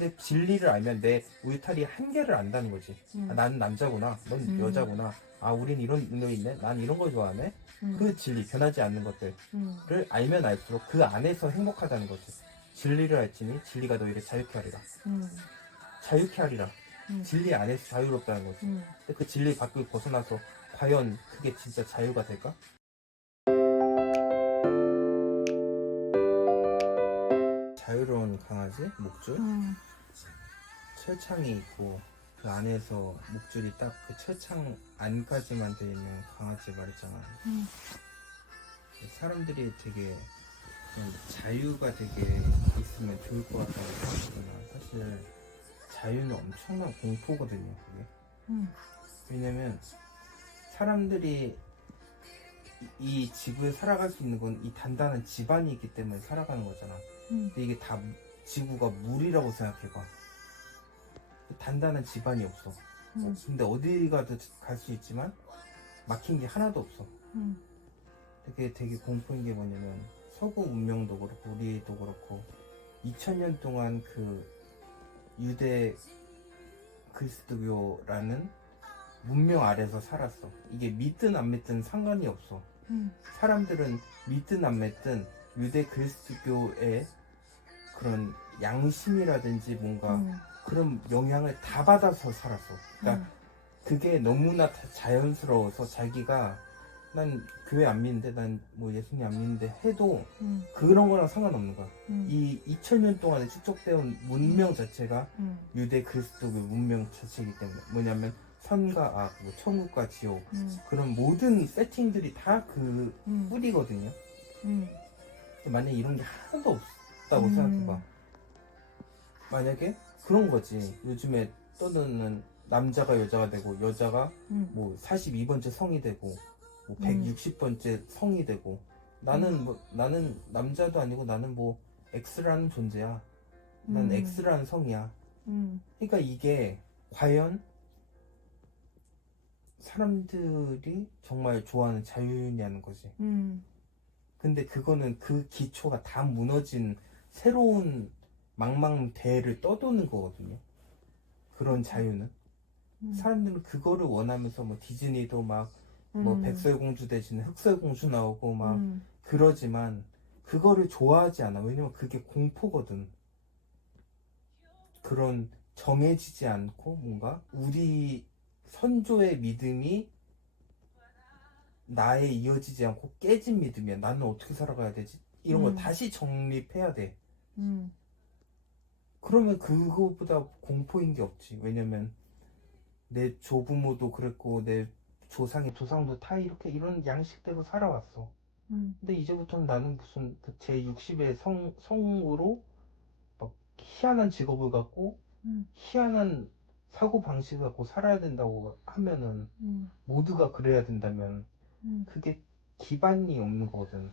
근데 진리를 알면 내 울타리 한계를 안다는 거지. 아, 나는 남자구나, 넌 여자구나, 아 우린 이런 능력이 있네, 난 이런 걸 좋아하네. 그 진리, 변하지 않는 것들을 알면 알수록 그 안에서 행복하다는 거지. 진리를 알지니 진리가 너희를 자유케 하리라. 자유케 하리라. 진리 안에서 자유롭다는 거지. 근데 그 진리 밖을 벗어나서 과연 그게 진짜 자유가 될까? 자유로운 강아지, 목줄, 철창이 있고 그 안에서 목줄이 딱 그 철창 안까지만 돼 있는 강아지 말했잖아. 사람들이 되게 좀 자유가 되게 있으면 좋을 것 같다고 생각하잖아. 사실 자유는 엄청난 공포거든요, 그게. 왜냐면 사람들이 이 지구에 살아갈 수 있는 건 이 단단한 집안이 있기 때문에 살아가는 거잖아. 근데 이게 다 지구가 물이라고 생각해봐. 단단한 집안이 없어. 근데 어디 가도 갈 수 있지만 막힌 게 하나도 없어. 되게 공포인 게 뭐냐면 서구 문명도 그렇고 우리도 그렇고 2000년 동안 그 유대 그리스도교라는 문명 아래서 살았어. 이게 믿든 안 믿든 상관이 없어. 사람들은 믿든 안 믿든 유대 그리스도교의 그런 양심이라든지 뭔가 그런 영향을 다 받아서 살았어. 그러니까 그게 너무나 자연스러워서 자기가 난 교회 안 믿는데, 난 뭐 예수님 안 믿는데 해도 그런 거랑 상관없는 거야. 이 2000년 동안에 축적되어 온 문명 자체가 유대 그리스도교 문명 자체이기 때문에 뭐냐면 선과 악, 뭐 천국과 지옥 그런 모든 세팅들이 다 그 뿌리거든요. 만약에 이런 게 하나도 없다고 생각해봐. 만약에 그런 거지. 요즘에 떠드는 남자가 여자가 되고 여자가 뭐 42번째 성이 되고 뭐 160번째 성이 되고 나는 남자도 아니고 나는 뭐 X라는 존재야. 난 X라는 성이야. 그러니까 이게 과연 사람들이 정말 좋아하는 자유냐는 거지. 근데 그거는 그 기초가 다 무너진 새로운 망망대해를 떠도는 거거든요. 그런 자유는. 사람들은 그거를 원하면서 뭐 디즈니도 막 뭐 백설공주 대신에 흑설공주 나오고 막 그러지만 그거를 좋아하지 않아. 왜냐면 그게 공포거든. 그런 정해지지 않고 뭔가 우리 선조의 믿음이 나에 이어지지 않고 깨진 믿음이야. 나는 어떻게 살아가야 되지? 이런 걸 다시 정립해야 돼. 그러면 그거보다 공포인 게 없지. 왜냐면 내 조부모도 그랬고 내 조상의 조상도 다 이렇게 이런 양식대로 살아왔어. 근데 이제부터는 나는 무슨 그 제60의 성으로 막 희한한 직업을 갖고 희한한 사고 방식을 갖고 살아야 된다고 하면은 모두가 그래야 된다면 그게 기반이 없는 거거든.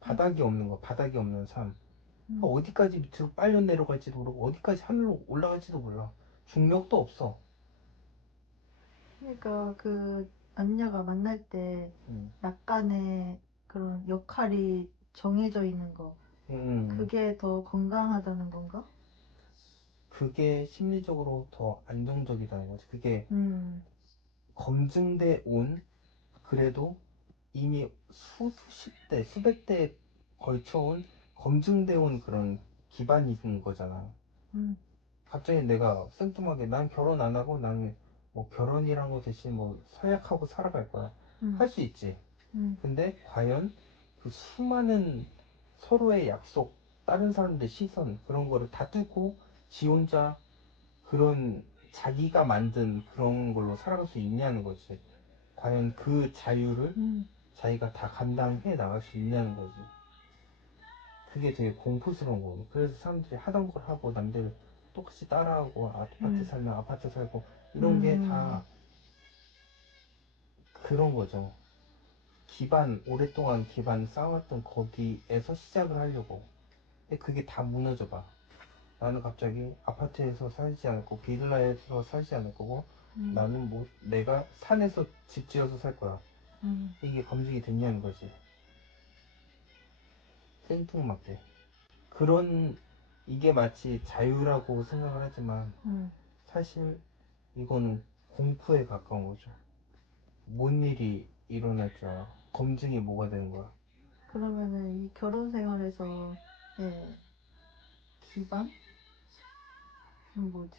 바닥이 없는 거, 바닥이 없는 삶. 어디까지 밑으로 빨려 내려갈지도 모르고 어디까지 하늘로 올라갈지도 몰라. 중력도 없어. 그러니까 그 남녀가 만날 때 음. 약간의 그런 역할이 정해져 있는 거, 음. 그게 더 건강하다는 건가? 그게 심리적으로 더 안정적이다는 거지. 그게 음, 검증돼 온, 그래도 이미 수십 대, 수백 대에 걸쳐온 검증돼 온 그런 기반이 있는 거잖아. 음, 갑자기 내가 생뚱하게 난 결혼 안 하고 나는 뭐 결혼이란 거 대신 뭐 서약하고 살아갈 거야. 음, 할 수 있지. 음, 근데 과연 그 수많은 서로의 약속, 다른 사람들 시선, 그런 거를 다 뚫고 지 혼자 그런 자기가 만든 그런 걸로 살아갈 수 있냐는 거지. 과연 그 자유를 음, 자기가 다 감당해 나갈 수 있냐는 거지. 그게 되게 공포스러운 거고. 그래서 사람들이 하던 걸 하고 남들 똑같이 따라하고 아파트 살면 아파트 살고 이런 게 다 그런 거죠. 기반, 오랫동안 기반 쌓았던 거기에서 시작을 하려고. 근데 그게 다 무너져 봐. 나는 갑자기 아파트에서 살지 않을 거고 빌라에서 살지 않을 거고 나는 뭐 내가 산에서 집 지어서 살 거야. 이게 검증이 됐냐는 거지. 생뚱맞게. 그런 이게 마치 자유라고 생각을 하지만 사실 이건 공포에 가까운 거죠. 뭔 일이 일어날 줄 알아. 검증이 뭐가 되는 거야. 그러면은 이 결혼 생활에서의 기반은 뭐지?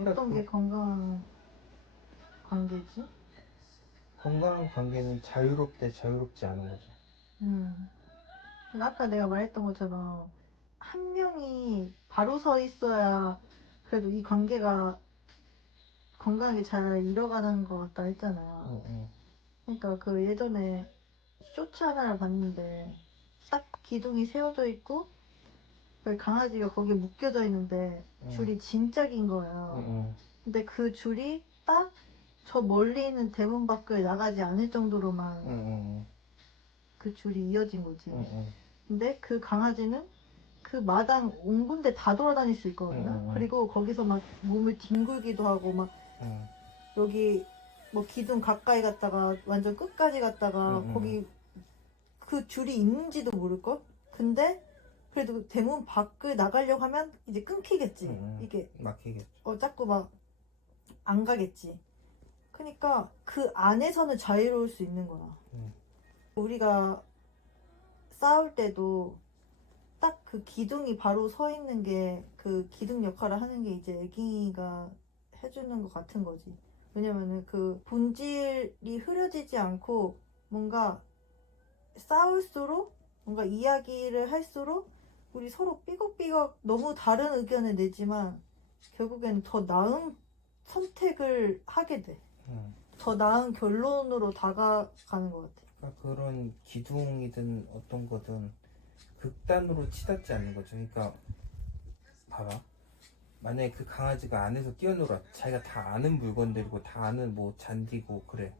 어떤 게 건강한 관계지? 건강한 관계는 자유롭대 자유롭지 않은 거죠. 아까 내가 말했던 것처럼 한 명이 바로 서 있어야 그래도 이 관계가 건강하게 잘 이뤄가는 것 같다 했잖아요. 그러니까 그 예전에 쇼츠 하나를 봤는데 딱 기둥이 세워져 있고 그 강아지가 거기에 묶여져 있는데 줄이 진짜 긴 거예요. 근데 그 줄이 딱 저 멀리 있는 대문 밖을 나가지 않을 정도로만 그 줄이 이어진 거지. 근데 그 강아지는 그 마당 온 군데 다 돌아다닐 수 있거든요. 그리고 거기서 막 몸을 뒹굴기도 하고 막 여기 뭐 기둥 가까이 갔다가 완전 끝까지 갔다가 거기 그 줄이 있는지도 모를걸? 근데 그래도 대문 밖을 나가려고 하면 이제 끊기겠지. 이게 막히겠죠. 자꾸 막 안 가겠지. 그러니까 그 안에서는 자유로울 수 있는 거야. 우리가 싸울 때도 딱 그 기둥이 바로 서 있는 게 그 기둥 역할을 하는 게 이제 애기가 해주는 것 같은 거지. 왜냐면은 그 본질이 흐려지지 않고 뭔가 싸울수록 뭔가 이야기를 할수록 우리 서로 삐걱삐걱 너무 다른 의견을 내지만 결국에는 더 나은 선택을 하게 돼. 더 나은 결론으로 다가가는 것 같아. 그러니까 그런 기둥이든 어떤 거든 극단으로 치닫지 않는 거죠. 그러니까 봐봐. 만약에 그 강아지가 안에서 뛰어놀아. 자기가 다 아는 물건들이고 다 아는 뭐 잔디고 그래.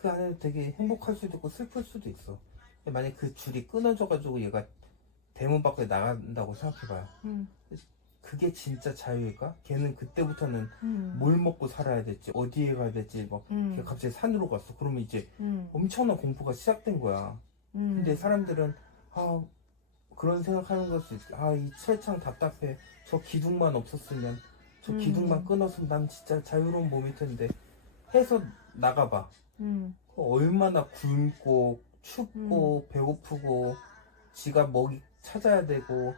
그 안에서 되게 행복할 수도 있고 슬플 수도 있어. 근데 만약에 그 줄이 끊어져가지고 얘가 대문 밖에 나간다고 생각해봐요. 그게 진짜 자유일까? 걔는 그때부터는 뭘 먹고 살아야 될지 어디에 가야 될지 막 걔가 갑자기 산으로 갔어. 그러면 이제 엄청난 공포가 시작된 거야. 근데 사람들은 그런 생각하는 것도 있어. 이 철창 답답해. 저 기둥만 없었으면 저 기둥만 끊었으면 난 진짜 자유로운 몸일 텐데 해서 나가봐. 얼마나 굶고 춥고 배고프고 지가 먹이 찾아야 되고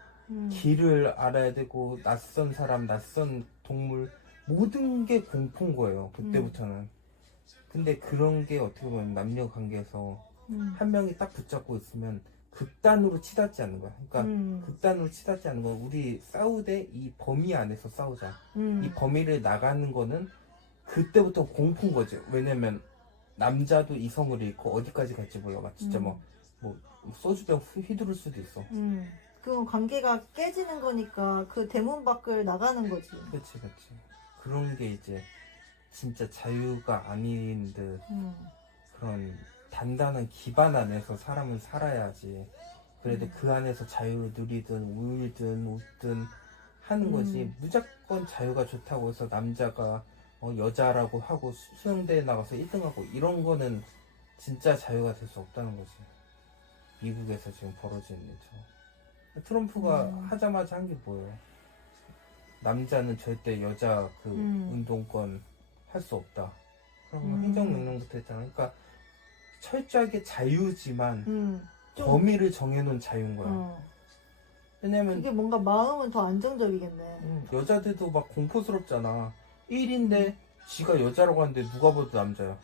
길을 알아야 되고 낯선 사람 낯선 동물 모든 게 공포인 거예요. 그때부터는. 근데 그런 게 어떻게 보면 남녀 관계에서 한 명이 딱 붙잡고 있으면 극단으로 치닫지 않는 거야. 그러니까 극단으로 치닫지 않는 건 우리 싸우되 이 범위 안에서 싸우자. 이 범위를 나가는 거는 그때부터 공포인 거지. 왜냐면 남자도 이성을 잃고 어디까지 갈지 몰라. 진짜 뭐 소주병 휘두를 수도 있어. 그건 관계가 깨지는 거니까 그 대문 밖을 나가는 거지. 그치. 그런 게 이제 진짜 자유가 아닌 듯 그런 단단한 기반 안에서 사람은 살아야지. 그래도 그 안에서 자유를 누리든 울든 웃든 하는 거지. 무조건 자유가 좋다고 해서 남자가 여자라고 하고 수영대회 나가서 1등하고 이런 거는 진짜 자유가 될 수 없다는 거지. 미국에서 지금 벌어지는 일처럼. 트럼프가 하자마자 한 게 뭐예요? 남자는 절대 여자 그 운동권 할 수 없다. 그런 거 행정명령부터 했잖아. 그러니까 철저하게 자유지만 범위를 정해놓은 자유인 거야. 왜냐면 그게 뭔가 마음은 더 안정적이겠네. 여자들도 막 공포스럽잖아. 1인데 지가 여자라고 하는데 누가 봐도 남자야.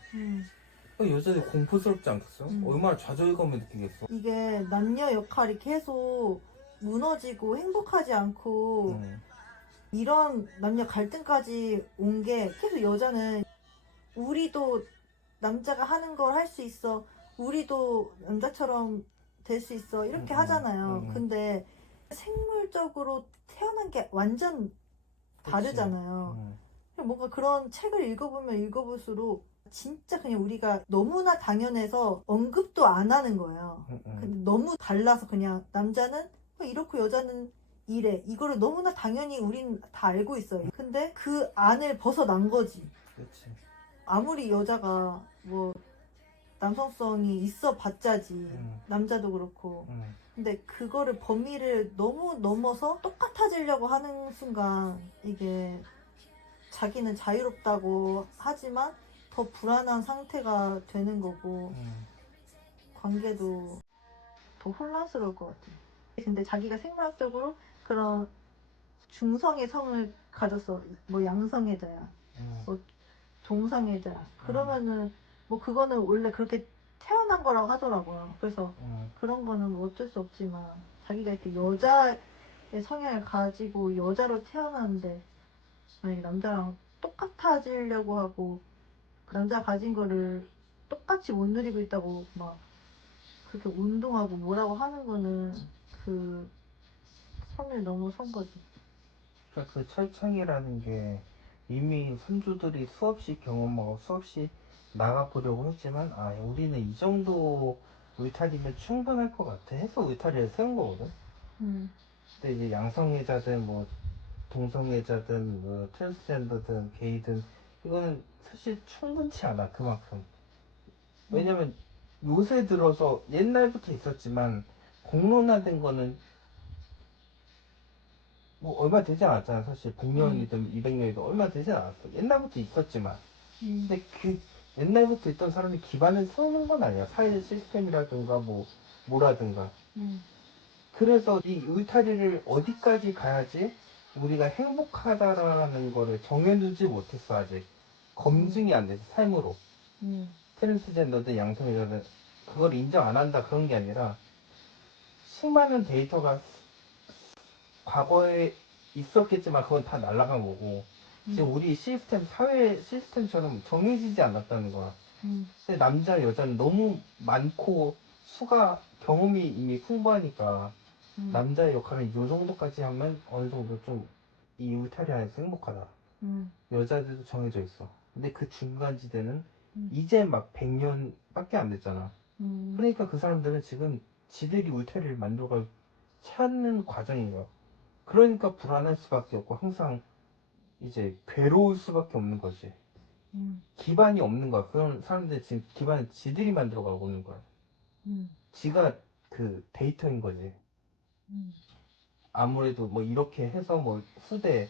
여자들 공포스럽지 않겠어? 얼마나 좌절감을 느끼겠어. 이게 남녀 역할이 계속 무너지고 행복하지 않고 이런 남녀 갈등까지 온 게 계속 여자는 우리도 남자가 하는 걸 할 수 있어. 우리도 남자처럼 될 수 있어. 이렇게 하잖아요. 근데 생물적으로 태어난 게 완전 다르잖아요. 뭔가 그런 책을 읽어보면 읽어볼수록 진짜 그냥 우리가 너무나 당연해서 언급도 안 하는 거예요. 근데 너무 달라서 그냥 남자는 이렇고 여자는 이래. 이거를 너무나 당연히 우린 다 알고 있어요. 근데 그 안을 벗어난 거지. 그치. 아무리 여자가 뭐 남성성이 있어 봤자지. 남자도 그렇고. 근데 그거를 범위를 너무 넘어서 똑같아지려고 하는 순간 이게 자기는 자유롭다고 하지만 더 불안한 상태가 되는 거고 관계도 더 혼란스러울 것 같아. 근데 자기가 생물학적으로 그런 중성의 성을 가졌어. 뭐 양성애자야, 뭐 동성애자야. 그러면은 뭐 그거는 원래 그렇게 태어난 거라고 하더라고요. 그래서 그런 거는 뭐 어쩔 수 없지만 자기가 이렇게 여자의 성향을 가지고 여자로 태어났는데 만약에 남자랑 똑같아지려고 하고 그 남자 가진 거를 똑같이 못 누리고 있다고 막 그렇게 운동하고 뭐라고 하는 거는 그 선을 넘어선 거지. 그러니까 그 철창이라는 게 이미 선조들이 수없이 경험하고 수없이 나가보려고 했지만 아 우리는 이 정도 울타리면 충분할 것 같아 해서 울타리를 세운 거거든. 근데 이제 양성애자든 뭐 동성애자든 뭐 트랜스젠더든 게이든 이거는 사실 충분치 않아 그만큼. 왜냐면 요새 들어서 옛날부터 있었지만 공론화된 거는 뭐 얼마 되지 않았잖아. 사실 100년이든 200년이든 얼마 되지 않았어. 옛날부터 있었지만 근데 그 옛날부터 있던 사람이 기반을 세우는 건 아니야. 사회 시스템이라든가 뭐 뭐라든가. 그래서 이 울타리를 어디까지 가야지 우리가 행복하다라는 거를 정해두지 못했어 아직. 검증이 안 돼서 삶으로. 트랜스젠더든 양성애자든 그걸 인정 안 한다 그런 게 아니라 수많은 데이터가 과거에 있었겠지만 그건 다 날아간 거고 지금 우리 시스템 사회 시스템처럼 정해지지 않았다는 거야. 근데 남자 여자는 너무 많고 수가 경험이 이미 풍부하니까 남자의 역할은 이 정도까지 하면 어느 정도 좀 이 울타리 안에서 행복하다. 여자들도 정해져 있어. 근데 그 중간지대는 이제 막 100년밖에 안 됐잖아. 그러니까 그 사람들은 지금 지들이 울타리를 만들어갈 찾는 과정인 거야. 그러니까 불안할 수밖에 없고 항상 이제 괴로울 수밖에 없는 거지. 기반이 없는 거야. 그런 사람들 지금 기반을 지들이 만들어 가고 있는 거야. 지가 그 데이터인 거지. 아무래도 뭐 이렇게 해서 뭐 후대,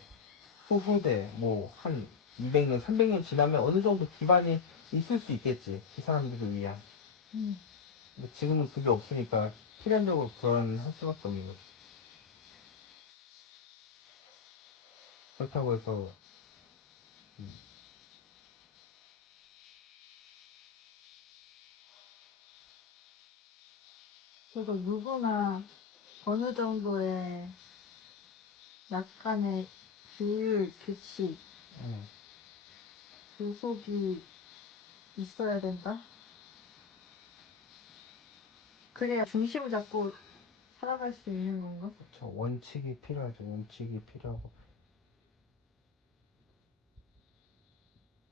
후후대 뭐 한 200년, 300년 지나면 어느 정도 기반이 있을 수 있겠지. 이 사람들을 위한. 근데 지금은 그게 없으니까 필연적으로 불안할 수밖에 없는 거지. 그렇다고 해서 그래서 누구나 어느 정도의 약간의 규율, 규칙, 구속이 있어야 된다? 그래야 중심을 잡고 살아갈 수 있는 건가? 저 원칙이 필요하죠. 원칙이 필요하고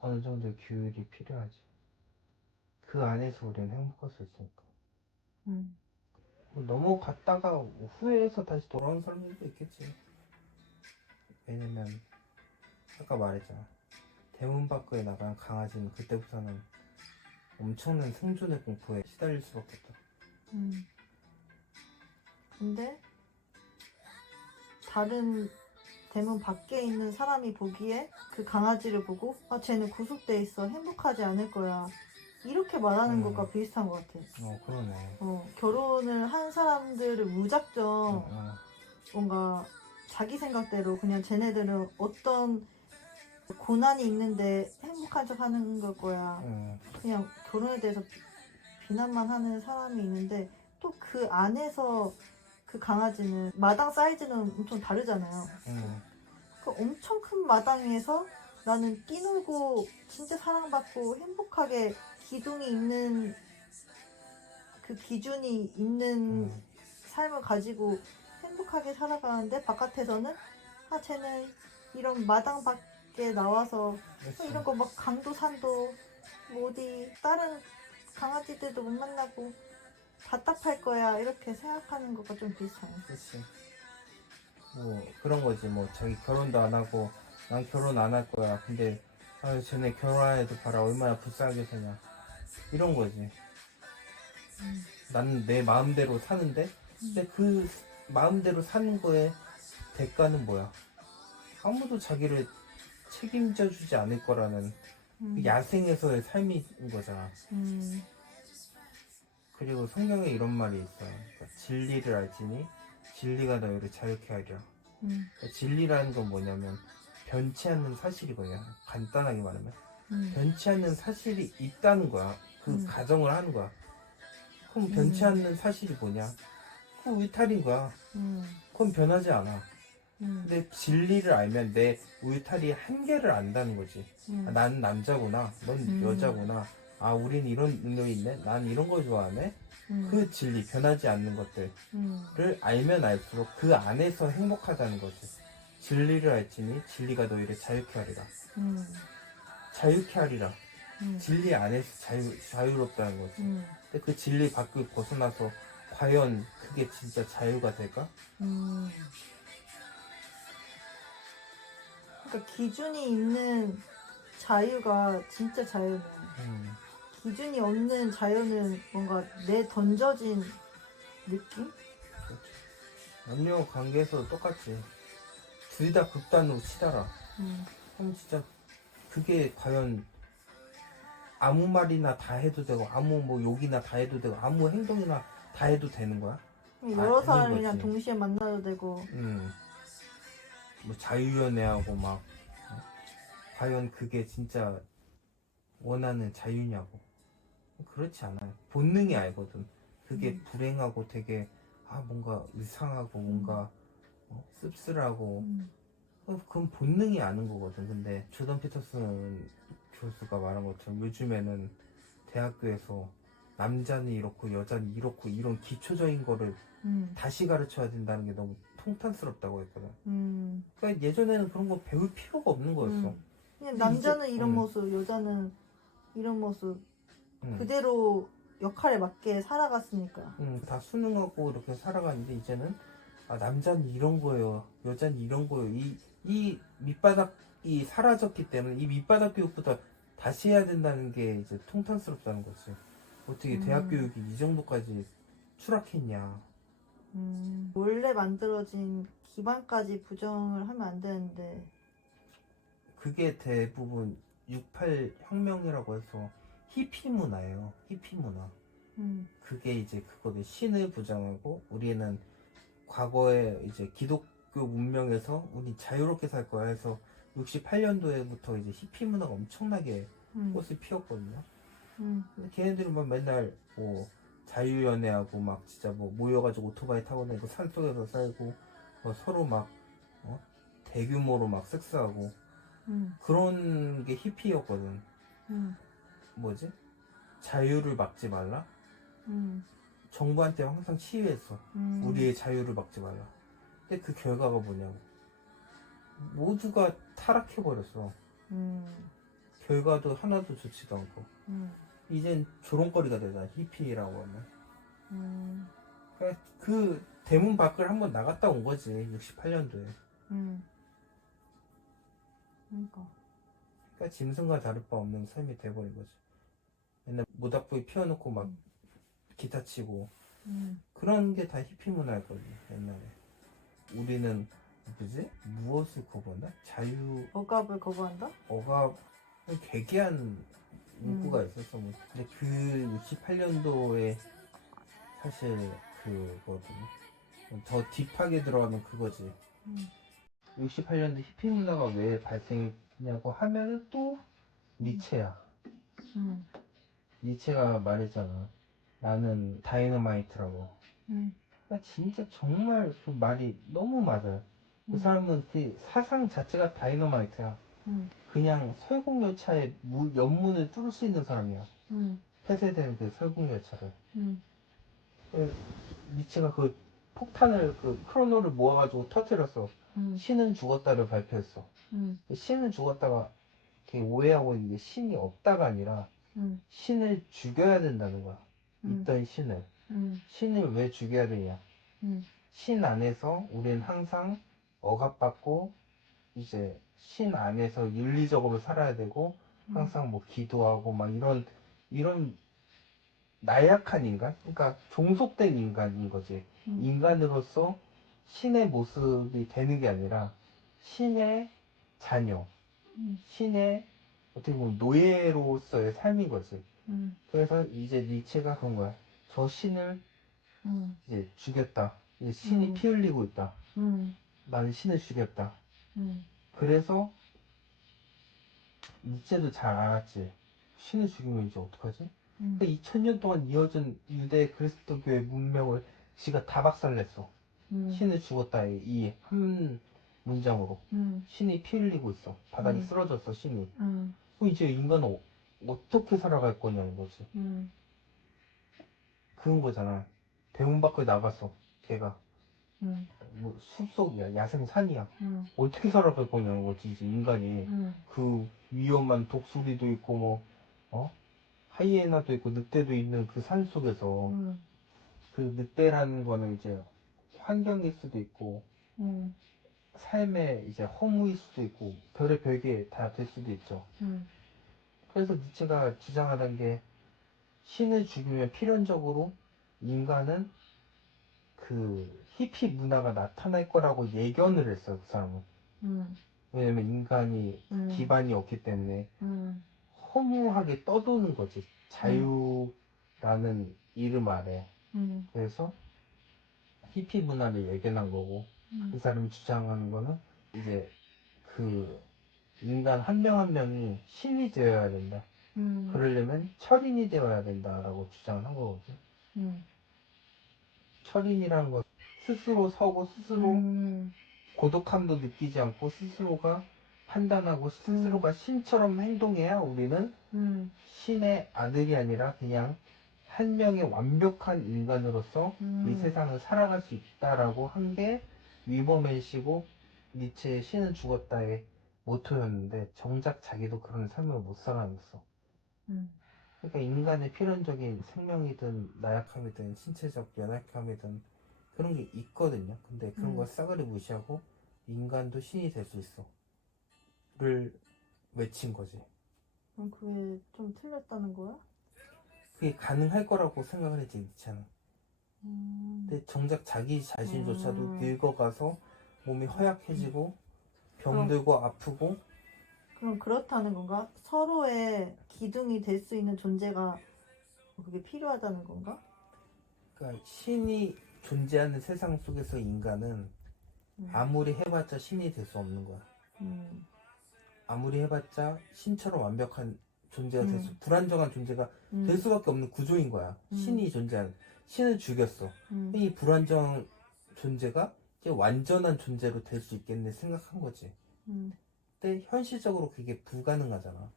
어느 정도의 규율이 필요하지. 그 안에서 우리는 행복할 수 있으니까. 뭐 넘어갔다가 후회해서 다시 돌아온 사람들도 있겠지. 왜냐면 아까 말했잖아. 대문 밖에 나간 강아지는 그때부터는 엄청난 생존의 공포에 시달릴 수밖에 없다. 근데 다른 대문 밖에 있는 사람이 보기에 그 강아지를 보고 아 쟤는 구속돼 있어 행복하지 않을 거야 이렇게 말하는 것과 비슷한 것 같아. 그러네. 결혼을 한 사람들을 무작정 뭔가 자기 생각대로 그냥 쟤네들은 어떤 고난이 있는데 행복한 척 하는 걸 거야. 그냥 결혼에 대해서 비난만 하는 사람이 있는데 또 그 안에서 그 강아지는 마당 사이즈는 엄청 다르잖아요. 그 엄청 큰 마당에서 나는 뛰놀고 진짜 사랑받고 행복하게 기둥이 있는 그 기준이 있는 삶을 가지고 행복하게 살아가는데 바깥에서는 아 쟤는 이런 마당 밖에 나와서 이런 거 막 강도 산도 뭐 어디 다른 강아지들도 못 만나고 답답할 거야 이렇게 생각하는 것과 좀 비슷하네. 그렇지. 뭐 그런 거지. 뭐 자기 결혼도 안 하고 난 결혼 안 할 거야. 근데 아 쟤네 결혼한 애도 봐라 얼마나 불쌍하게 사냐. 이런 거지. 나는 내 마음대로 사는데 근데 그 마음대로 사는 거에 대가는 뭐야? 아무도 자기를 책임져 주지 않을 거라는 그 야생에서의 삶인 거잖아. 그리고 성경에 이런 말이 있어요. 그러니까 진리를 알지니 진리가 너희를 자유케 하리라. 그러니까 진리라는 건 뭐냐면 변치 않는 사실이거든요. 간단하게 말하면 변치 않는 사실이 있다는 거야. 그 가정을 하는 거야. 그럼 변치 않는 사실이 뭐냐? 그건 울타리인 거야. 그건 변하지 않아. 근데 진리를 알면 내 울타리의 한계를 안다는 거지. 아, 난 남자구나. 넌 여자구나. 아, 우린 이런 능력이 있네. 난 이런 걸 좋아하네. 그 진리, 변하지 않는 것들을 알면 알수록 그 안에서 행복하다는 거지. 진리를 알지니 진리가 너희를 자유케 하리라. 자유케 하리라. 진리 안에서 자유롭다는 거지. 근데 그 진리 밖을 벗어나서 과연 그게 진짜 자유가 될까? 그러니까 기준이 있는 자유가 진짜 자유네. 기준이 없는 자유는 뭔가 내 던져진 느낌? 남녀 관계에서도 똑같지. 둘 다 극단으로 치달아. 그럼 진짜 그게 과연 아무 말이나 다 해도 되고 아무 뭐 욕이나 다 해도 되고 아무 행동이나 다 해도 되는 거야? 여러 아닌 사람이랑 거지. 동시에 만나도 되고. 뭐 자유연애하고 막 과연 그게 진짜 원하는 자유냐고. 그렇지 않아요. 본능이 알거든. 그게 불행하고 되게 뭔가 이상하고 뭔가 씁쓸하고 그건 본능이 아는 거거든. 근데 조던 피터슨 교수가 말한 것처럼 요즘에는 대학교에서 남자는 이렇고 여자는 이렇고 이런 기초적인 거를 다시 가르쳐야 된다는 게 너무 통탄스럽다고 했거든. 그러니까 예전에는 그런 거 배울 필요가 없는 거였어. 그냥 근데 남자는 이제, 이런 모습, 여자는 이런 모습 응. 그대로 역할에 맞게 살아갔으니까. 다 수능하고 이렇게 살아가는데 이제는 남자는 이런 거예요, 여자는 이런 거예요. 이 밑바닥이 사라졌기 때문에 이 밑바닥 교육부터 다시 해야 된다는 게 이제 통탄스럽다는 거지. 어떻게 대학 교육이 이 정도까지 추락했냐. 원래 만들어진 기반까지 부정을 하면 안 되는데. 그게 대부분 68 혁명이라고 해서 히피 문화예요. 히피 문화. 그게 이제 그거를 신을 부정하고 우리는 과거에 이제 기독교 문명에서 우리 자유롭게 살 거야 해서 68년도에부터 이제 히피 문화가 엄청나게 꽃을 피웠거든요. 근데 걔네들은 막 맨날 뭐 자유연애하고 막 진짜 뭐 모여가지고 오토바이 타고 다니고 산속에서 살고 서로 막 대규모로 막 섹스하고 그런 게 히피였거든. 뭐지? 자유를 막지 말라? 정부한테 항상 치유했어. 우리의 자유를 막지 말라. 근데 그 결과가 뭐냐고. 모두가 타락해버렸어. 결과도 하나도 좋지도 않고. 이젠 조롱거리가 되잖아. 히피라고 하면. 그러니까 그 대문 밖을 한번 나갔다 온 거지. 68년도에. 그러니까 짐승과 다를 바 없는 삶이 돼버린 거지. 맨날 모닥불 피워놓고 막 기타 치고 그런 게 다 히피 문화였거든 옛날에. 우리는 뭐지? 무엇을 거부한다? 억압을 거부한다? 억압을 개개한 문구가 있었어. 뭐. 근데 그 68년도에 사실 그거든. 더 딥하게 들어가면 그거지. 68년도 히피 문화가 왜 발생했냐고 하면은 또 니체야. 니체가 말했잖아. 나는 다이너마이트라고. 그러니까 진짜 정말 그 말이 너무 맞아요. 그 사람은 그 사상 자체가 다이너마이트야. 그냥 설국열차의 연문을 뚫을 수 있는 사람이야. 폐쇄된 그 설국열차를. 니체가 그 폭탄을 그 크로노를 모아가지고 터뜨렸어. 신은 죽었다를 발표했어. 신은 죽었다가 이렇게 오해하고 있는 게 신이 없다가 아니라 신을 죽여야 된다는 거야. 있던 신을. 신을 왜 죽여야 되냐? 신 안에서 우리는 항상 억압받고 이제 신 안에서 윤리적으로 살아야 되고 항상 뭐 기도하고 막 이런 나약한 인간? 그러니까 종속된 인간인 거지. 인간으로서 신의 모습이 되는 게 아니라 신의 자녀, 신의 어떻게 보면 노예로서의 삶인 거지. 그래서 이제 니체가 그런 거야. 저 신을 이제 죽였다. 이제 신이 피 흘리고 있다. 나는 신을 죽였다. 그래서 니체도 잘 알았지. 신을 죽이면 이제 어떡하지? 그러니까 2000년 동안 이어진 유대 그리스도교의 문명을 지가 다 박살냈어. 신을 죽었다의 이 한 문장으로. 신이 피 흘리고 있어. 바닥에 쓰러졌어, 신이. 그럼 이제 인간은 어떻게 살아갈 거냐는 거지. 그런 거잖아. 대문 밖에 나갔어, 걔가. 뭐 숲속이야, 야생 산이야. 어떻게 살아갈 거냐는 거지, 이제 인간이. 그 위험한 독수리도 있고, 뭐, 하이에나도 있고, 늑대도 있는 그 산 속에서. 그 늑대라는 거는 이제 환경일 수도 있고, 삶의 이제 허무일 수도 있고, 별의 별게 다 될 수도 있죠. 그래서 니체가 주장하던 게, 신을 죽이면 필연적으로 인간은 그 히피 문화가 나타날 거라고 예견을 했어요, 그 사람은. 왜냐면 인간이 기반이 없기 때문에 허무하게 떠도는 거지. 자유라는 이름 아래. 그래서 히피 문화를 예견한 거고, 이 사람이 주장하는 거는 이제 그 인간 한 명 한 명이 신이 되어야 된다. 그러려면 철인이 되어야 된다라고 주장을 한 거거든. 철인이라는 건 스스로 서고 스스로 고독함도 느끼지 않고 스스로가 판단하고 스스로가 신처럼 행동해야 우리는 신의 아들이 아니라 그냥 한 명의 완벽한 인간으로서 이 세상을 살아갈 수 있다라고 한 게 위버맨시고 니체의 신은 죽었다의 모토였는데 정작 자기도 그런 삶을 못 살아냈어. 그러니까 인간의 필연적인 생명이든 나약함이든 신체적 연약함이든 그런 게 있거든요. 근데 그런 걸 싸그리 무시하고 인간도 신이 될 수 있어 를 외친 거지. 그럼 그게 좀 틀렸다는 거야? 그게 가능할 거라고 생각을 했지, 니체는. 근데 정작 자기 자신조차도 늙어가서 몸이 허약해지고 병들고 아프고. 그럼 그렇다는 건가? 서로의 기둥이 될 수 있는 존재가 그게 필요하다는 건가? 그러니까 신이 존재하는 세상 속에서 인간은 아무리 해봤자 신이 될 수 없는 거야. 아무리 해봤자 신처럼 완벽한 존재가 될 수, 불안정한 존재가 될 수밖에 없는 구조인 거야. 신이 존재하는. 신을 죽였어. 이 불안정한 존재가 이제 완전한 존재로 될 수 있겠네 생각한 거지. 근데 현실적으로 그게 불가능하잖아.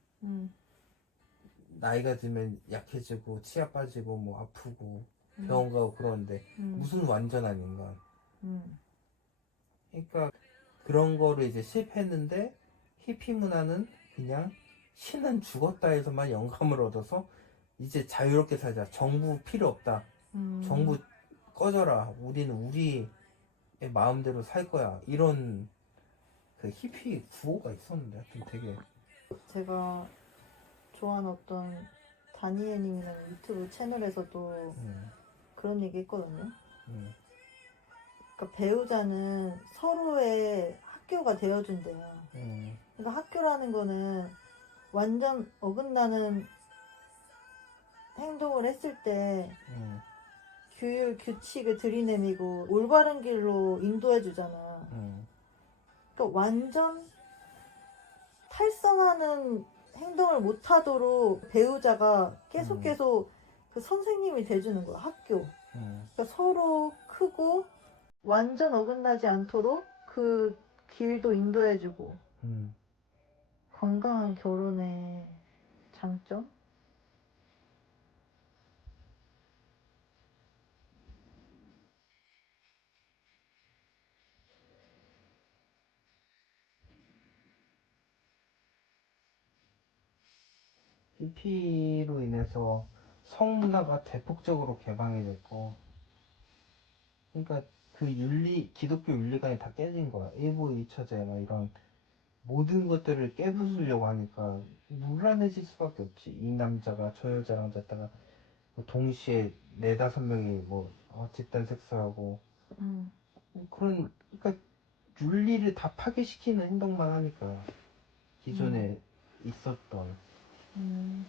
나이가 들면 약해지고 치아 빠지고 뭐 아프고 병원 가고 그러는데 무슨 완전한 인간. 그러니까 그런 거를 이제 실패했는데 히피 문화는 그냥 신은 죽었다에서만 영감을 얻어서 이제 자유롭게 살자. 정부 필요 없다. 정부 꺼져라. 우리는 우리의 마음대로 살 거야. 이런 그 히피 구호가 있었는데 하여튼 되게. 제가 좋아하는 어떤 다니엘님이라는 유튜브 채널에서도 그런 얘기 했거든요. 그러니까 배우자는 서로의 학교가 되어준대요. 그러니까 학교라는 거는 완전 어긋나는 행동을 했을 때 규율, 규칙을 들이내미고 올바른 길로 인도해주잖아. 그러니까 완전 탈선하는 행동을 못하도록 배우자가 계속 그 선생님이 돼주는 거야, 학교. 그러니까 서로 크고 완전 어긋나지 않도록 그 길도 인도해주고. 건강한 결혼의 장점? 히피로 인해서 성문화가 대폭적으로 개방이 됐고, 그러니까 그 윤리, 기독교 윤리관이 다 깨진 거야. 일부일처제 막 이런 모든 것들을 깨부수려고 하니까 문란해질 수밖에 없지. 이 남자가 저 여자랑 잤다가 뭐 동시에 4, 5명이 뭐 집단 섹스하고 음. 그러니까 윤리를 다 파괴시키는 행동만 하니까 기존에 있었던 음.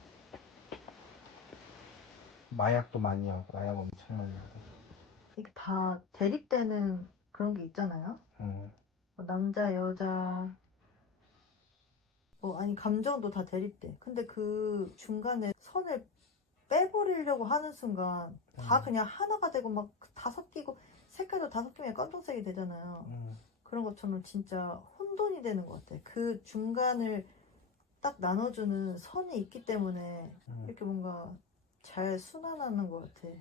마약도 많이 하고 마약 엄청 많이 하고 이게 다 대립되는 그런 게 있잖아요. 음, 뭐 남자, 여자, 뭐 아니 감정도 다 대립돼. 근데 그 중간에 선을 빼버리려고 하는 순간 다 그냥 하나가 되고 막 다 섞이고 색깔도 다 섞이면 검정색이 되잖아요. 그런 것처럼 진짜 혼돈이 되는 것 같아. 그 중간을 딱 나눠주는 선이 있기 때문에 이렇게 뭔가 잘 순환하는 것 같아.